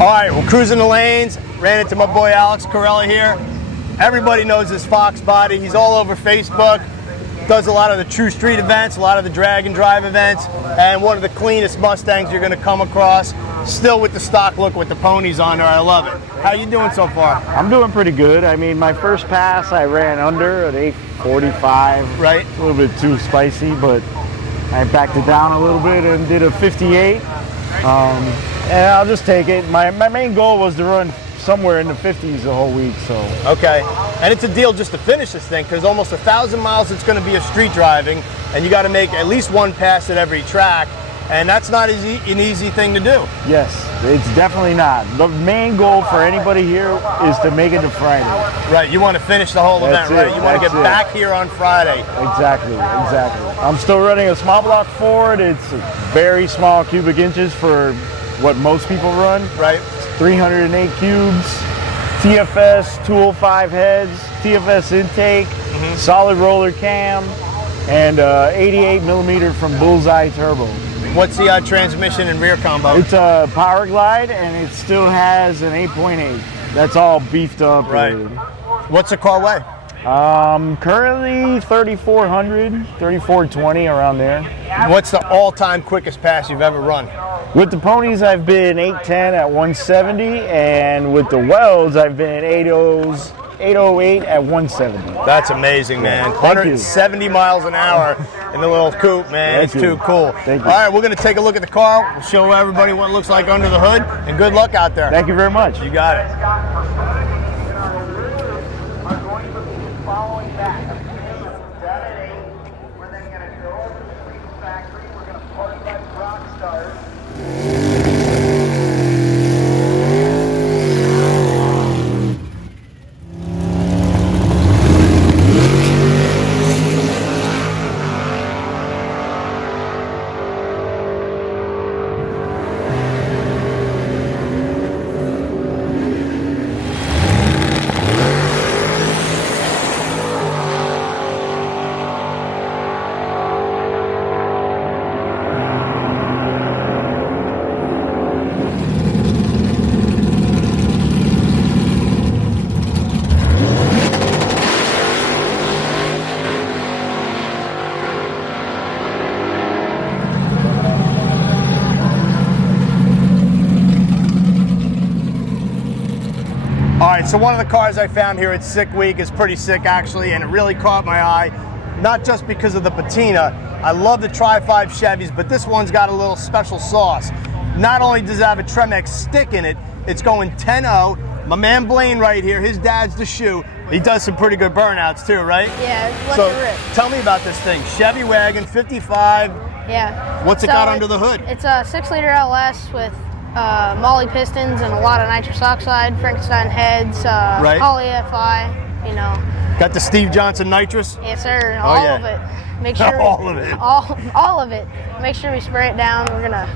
All right, we're cruising the lanes. Ran into my boy Alex Corella here. Everybody knows his Foxbody. He's all over Facebook. Does a lot of the true street events, a lot of the drag and drive events, and one of the cleanest Mustangs you're going to come across. Still with the stock look with the ponies on there. I love it. How you doing so far? I'm doing pretty good. I mean, my first pass I ran under at 8:45. Right. A little bit too spicy, but I backed it down a little bit and did a 58. And I'll just take it. My main goal was to run somewhere in the 50s the whole week. So okay, and it's a deal just to finish this thing because almost 1,000 miles it's going to be a street driving, and you got to make at least one pass at every track, and that's not an easy thing to do. Yes, it's definitely not. The main goal for anybody here is to make it to Friday. Right, you want to finish the whole event, right? You want to get back here on Friday. Exactly. I'm still running a small block Ford. It's very small cubic inches for what most people run. Right. 308 cubes, TFS 205 heads, TFS intake, solid roller cam, and 88 millimeter from Bullseye turbo. What's the transmission and rear combo? It's a Power Glide, and it still has an 8.8. That's all beefed up. Right. What's the car weigh? Currently 3,400, 3,420, around there. What's the all-time quickest pass you've ever run? With the ponies, I've been 810 at 170, and with the welds, I've been 808 at 170. That's amazing, man. 170 miles an hour in the little coupe, man. It's too cool. Thank you. All right, we're going to take a look at the car. We'll show everybody what it looks like under the hood, and good luck out there. Thank you very much. You got it. All right, so one of the cars I found here at Sick Week is pretty sick actually, and it really caught my eye, not just because of the patina. I love the Tri-5 Chevys, but this one's got a little special sauce. Not only does it have a Tremex stick in it, it's going 10-0. My man Blaine right here, his dad's the shoe. He does some pretty good burnouts too, right? Yeah, so tell me about this thing. Chevy wagon, 55. Yeah. What's it got under the hood? It's a 6-liter LS with Molly pistons and a lot of nitrous oxide, Frankenstein heads, Poly FI, you know. Got the Steve Johnson nitrous? Yes, sir. All of it. Make sure all of it. All of it. Make sure we spray it down. We're gonna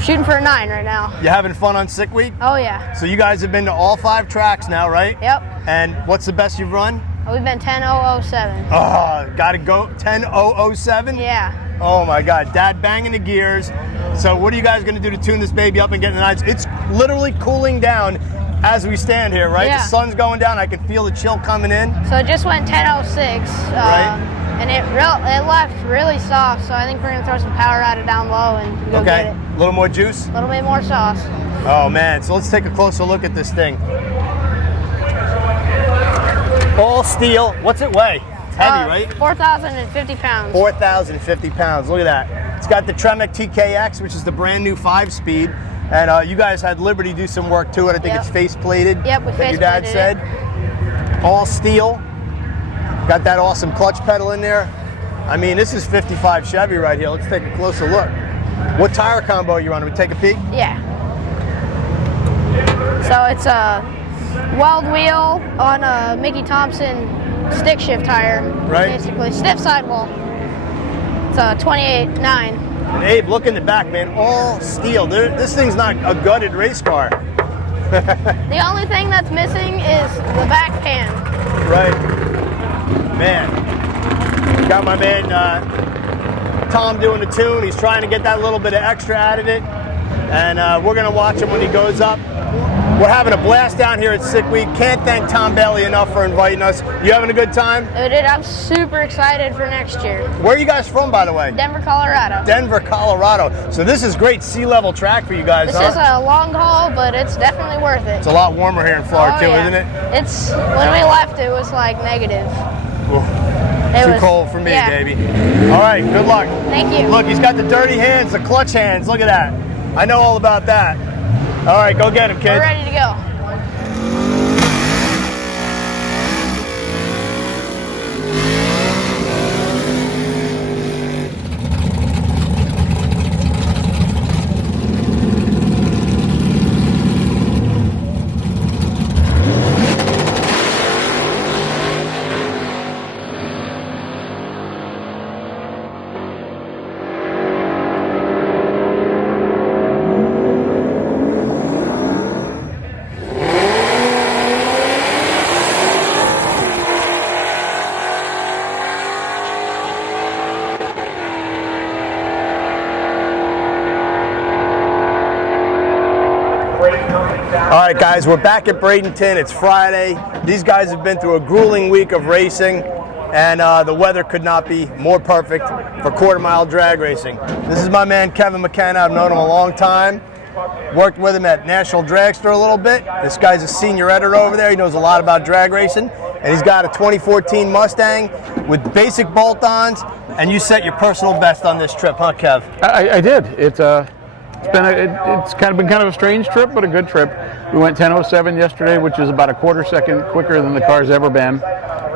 shooting for a 9 right now. You having fun on Sick Week? Oh yeah. So you guys have been to all 5 tracks now, right? Yep. And what's the best you've run? We've been 10.007. Oh, gotta go 10.007? Yeah. Oh my God, Dad banging the gears. So what are you guys gonna do to tune this baby up and get in the nights? It's literally cooling down as we stand here, right? Yeah. The sun's going down, I can feel the chill coming in. So it just went 10.06. And it left really soft, so I think we're gonna throw some power at it down low and go get it. A little more juice? A little bit more sauce. Oh man, so let's take a closer look at this thing. All steel, what's it weigh? It's heavy, right? 4,050 pounds. 4,050 pounds, look at that. It's got the Tremec TKX, which is the brand new 5-speed. And you guys had Liberty do some work to it. I think it's face plated. Yep, we face plated. Your dad said. All steel. Got that awesome clutch pedal in there. I mean, this is 55 Chevy right here. Let's take a closer look. What tire combo are you on? We take a peek? Yeah. So it's a weld wheel on a Mickey Thompson stick shift tire. Right. Basically, stiff sidewall. It's a 28.9. And Abe, look in the back, man. All steel. This thing's not a gutted race car. The only thing that's missing is the back pan. Right. Man, got my man Tom doing the tune. He's trying to get that little bit of extra out of it. and we're going to watch him when he goes up. We're having a blast down here at Sick Week. Can't thank Tom Bailey enough for inviting us. You having a good time? Dude, I'm super excited for next year. Where are you guys from, by the way? Denver, Colorado. Denver, Colorado. So this is great sea-level track for you guys, This is a long haul, but it's definitely worth it. It's a lot warmer here in Florida, too, isn't it? It's, when we left, it was like negative. Too cold for me, baby. All right, good luck. Thank you. Look, he's got the dirty hands, the clutch hands. Look at that. I know all about that. All right, go get him, kid. We're ready to go. All right, guys, we're back at Bradenton. It's Friday. These guys have been through a grueling week of racing, and the weather could not be more perfect for quarter-mile drag racing. This is my man, Kevin McKenna. I've known him a long time. Worked with him at National Dragster a little bit. This guy's a senior editor over there. He knows a lot about drag racing, and he's got a 2014 Mustang with basic bolt-ons, and you set your personal best on this trip, huh, Kev? I did. It's been kind of a strange trip, but a good trip. We went 10:07 yesterday, which is about a quarter second quicker than the car's ever been,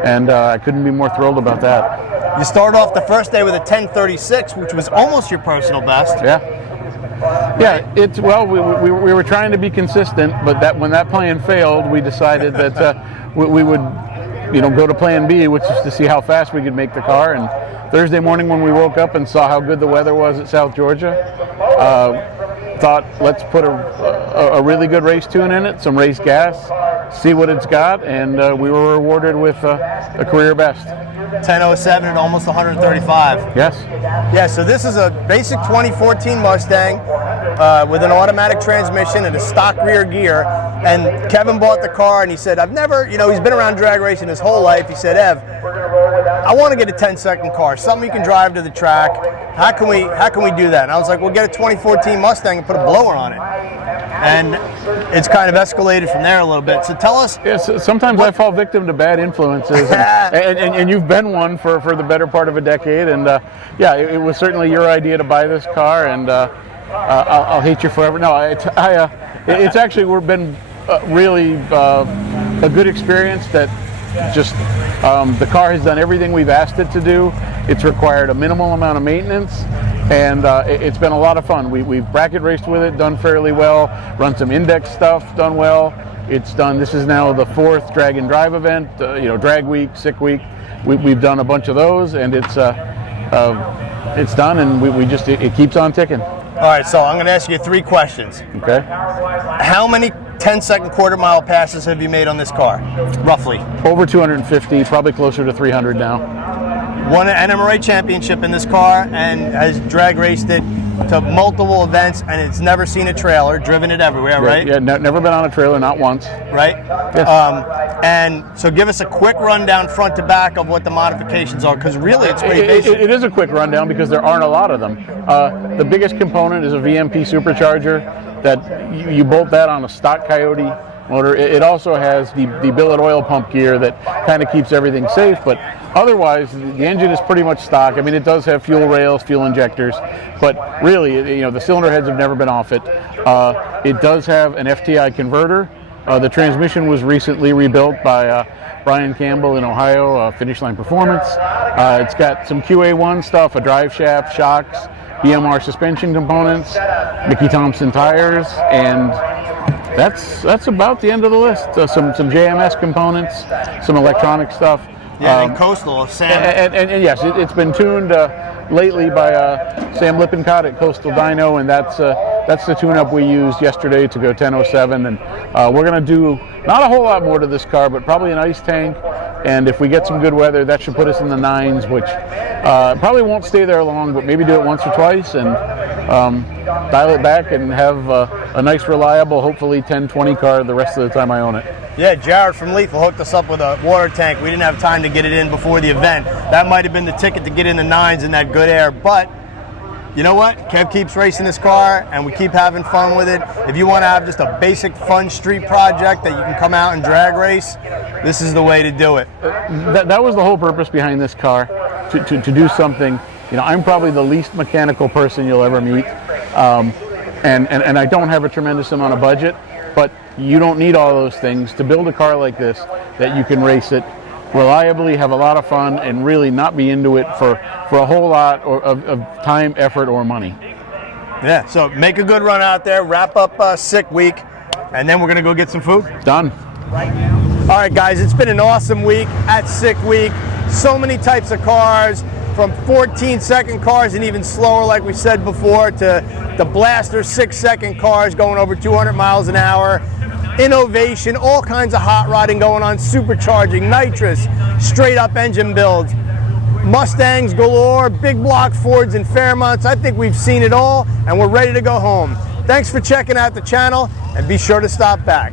and I couldn't be more thrilled about that. You started off the first day with a 10:36, which was almost your personal best. Yeah. Yeah. It's we were trying to be consistent, but when that plan failed, we decided that we would, go to plan B, which is to see how fast we could make the car. And Thursday morning when we woke up and saw how good the weather was at South Georgia, thought let's put a really good race tune in it, some race gas, see what it's got, and we were rewarded with a career best. 10:07 at almost 135. Yes. Yeah, so this is a basic 2014 Mustang with an automatic transmission and a stock rear gear. And Kevin bought the car and he said, I've never, he's been around drag racing his whole life. He said, Ev, I want to get a 10-second car, something you can drive to the track. How can we do that? And I was like, well, get a 2014 Mustang and put a blower on it. And it's kind of escalated from there a little bit. So tell us. Yes, sometimes I fall victim to bad influences, and you've been one for the better part of a decade. And it was certainly your idea to buy this car, and I'll hate you forever. No, it's actually been really a good experience. That just the car has done everything we've asked it to do. It's required a minimal amount of maintenance, and it's been a lot of fun. We've bracket raced with it, done fairly well, run some index stuff, done well. This is now the 4th drag and drive event, drag week, sick week. We've done a bunch of those, and it's done, and it keeps on ticking. All right, so I'm going to ask you 3 questions. Okay. How many 10-second quarter-mile passes have you made on this car, roughly? Over 250, probably closer to 300 now. Won an NMRA championship in this car and has drag raced it to multiple events, and it's never seen a trailer, driven it everywhere, right? Yeah, never been on a trailer, not once. Right? Yes. And so give us a quick rundown front to back of what the modifications are, because really it's pretty basic. It is a quick rundown because there aren't a lot of them. The biggest component is a VMP supercharger that you bolt that on a stock Coyote motor. It also has the billet oil pump gear that kind of keeps everything safe, but otherwise the engine is pretty much stock. I mean, it does have fuel rails, fuel injectors, but really, the cylinder heads have never been off it. It does have an FTI converter. The transmission was recently rebuilt by Brian Campbell in Ohio, Finish Line Performance. It's got some QA1 stuff, a drive shaft, shocks, BMR suspension components, Mickey Thompson tires, and that's about the end of the list. Some JMS components, some electronic stuff. Yeah, and Coastal, Sam. And yes, it's been tuned lately by Sam Lippincott at Coastal Dyno, and that's the tune-up we used yesterday to go 10:07. And we're going to do not a whole lot more to this car, but probably an ice tank. And if we get some good weather, that should put us in the 9s, which probably won't stay there long, but maybe do it once or twice. And dial it back and have a nice, reliable, hopefully 10-20 car the rest of the time I own it. Yeah, Jared from Lethal hooked us up with a water tank. We didn't have time to get it in before the event. That might have been the ticket to get in the 9s in that good air, but you know what? Kev keeps racing this car, and we keep having fun with it. If you want to have just a basic fun street project that you can come out and drag race, this is the way to do it. That was the whole purpose behind this car, to do something. You know, I'm probably the least mechanical person you'll ever meet, and I don't have a tremendous amount of budget, but you don't need all those things to build a car like this that you can race it reliably, have a lot of fun, and really not be into it for a whole lot of time, effort, or money. Yeah, so make a good run out there, wrap up Sick Week, and then we're going to go get some food. Done. All right, guys, it's been an awesome week at Sick Week. So many types of cars, from 14-second cars and even slower, like we said before, to the blaster 6-second cars going over 200 miles an hour. Innovation, all kinds of hot rodding going on, supercharging, nitrous, straight up engine builds, Mustangs galore, big block Fords and Fairmonts. I think we've seen it all, and we're ready to go home. Thanks for checking out the channel, and be sure to stop back.